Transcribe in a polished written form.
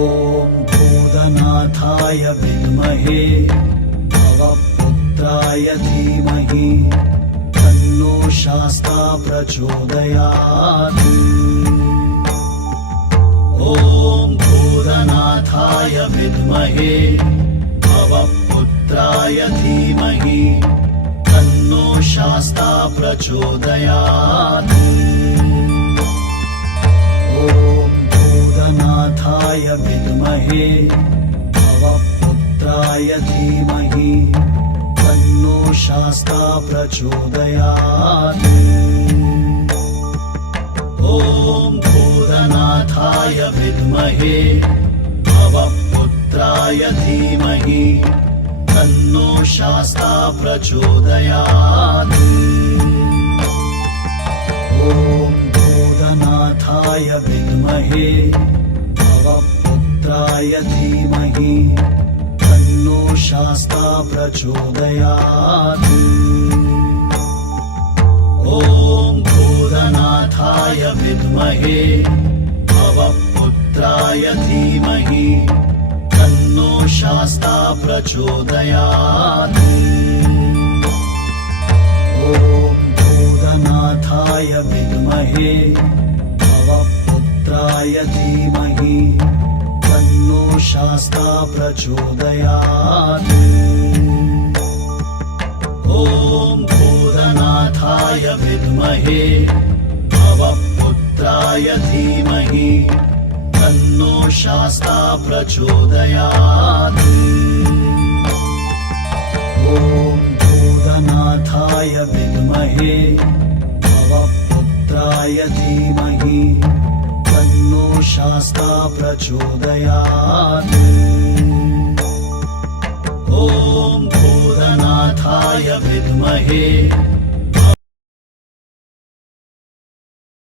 ॐ भूतनाथाय विद्महे भवपुत्राय धीमहि तन्नो शास्ता प्रचोदयात्। ॐ भूतनाथाय विद्महे भवपुत्राय धीमहि तन्नो शास्ता प्रचोदयात्। ॐ भूतनाथाय विद्महे भवपुत्राय धीमहि तन्नो शास्ता प्रचोदयात्। ॐ भूतनाथाय विद्महे भवपुत्राय धीमहि तन्नो शास्ता प्रचोदयात्। ॐ भूतनाथाय विद्महे भवपुत्राय धीमहि तन्नो शास्ता प्रचोदयात्। ॐ भूतनाथाय विद्महे भवपुत्राय धीमहि तन्नो शास्ता प्रचोदयात्। ॐ भूतनाथाय विद्महे भवपुत्राय धीमहि तन्नो शास्ता प्रचोदयात्। ॐ भूतनाथाय विद्महे भवपुत्राय धीमहि तन्नो शास्ता प्रचोदयात्। ॐ भूतनाथाय विद्महे भवपुत्राय धीमहि तन्नो शास्ता प्रचोदयात्। ॐ भूतनाथाय विद्महे